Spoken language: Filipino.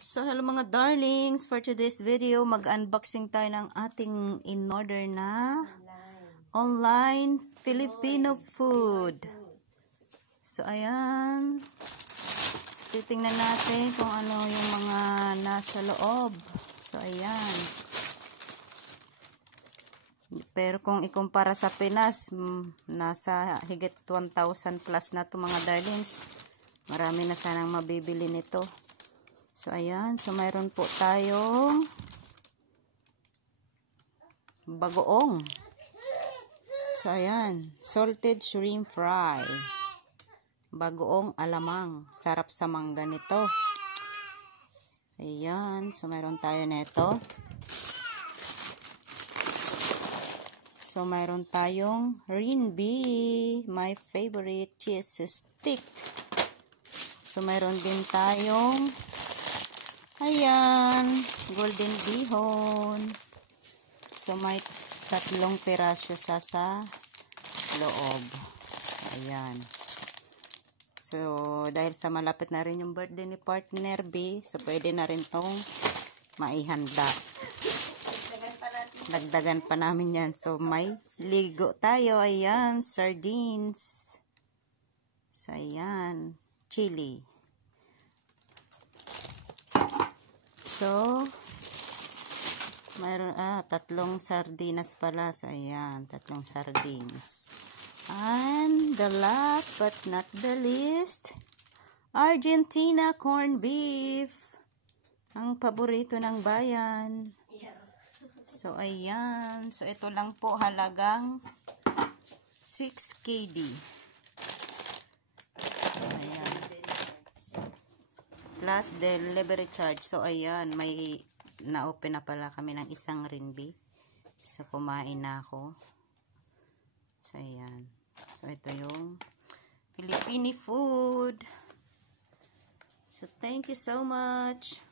So, hello mga darlings. For today's video, mag-unboxing tayo ng ating in-order na online Filipino food. So, ayan. So, titingnan natin kung ano yung mga nasa loob. So, ayan. Pero kung ikumpara sa Pinas, nasa higit 1,000 plus na to mga darlings. Marami na sanang mabibili nito. So, ayan. So, mayroon po tayong bagoong. So, ayan. Salted shrimp fry. Bagoong alamang. Sarap sa mangga nito. Ayan. So, mayroon tayo nito. So, mayroon tayong rinbi. My favorite cheese stick. So, mayroon din tayong ayan, golden bihon. So, may 3 piraso sa loob. Ayan. So, dahil sa malapit na rin yung birthday ni partner B, so, pwede na rin tong maihanda. Dagdagan pa namin yan. So, may ligo tayo. Ayan, sardines. So, ayan, chili. So, mayroon, 3 sardinas pala. So, ayan, 3 sardines. And, the last but not the least, Argentina corned beef. Ang paborito ng bayan. So, ayan. So, ito lang po halagang 6 KD. Ayan. Plus delivery charge. So, ayan, may na-open na pala kami ng isang rinbi. So, kumain na ako. So, ayan. So, ito yung Filipino food. So, thank you so much.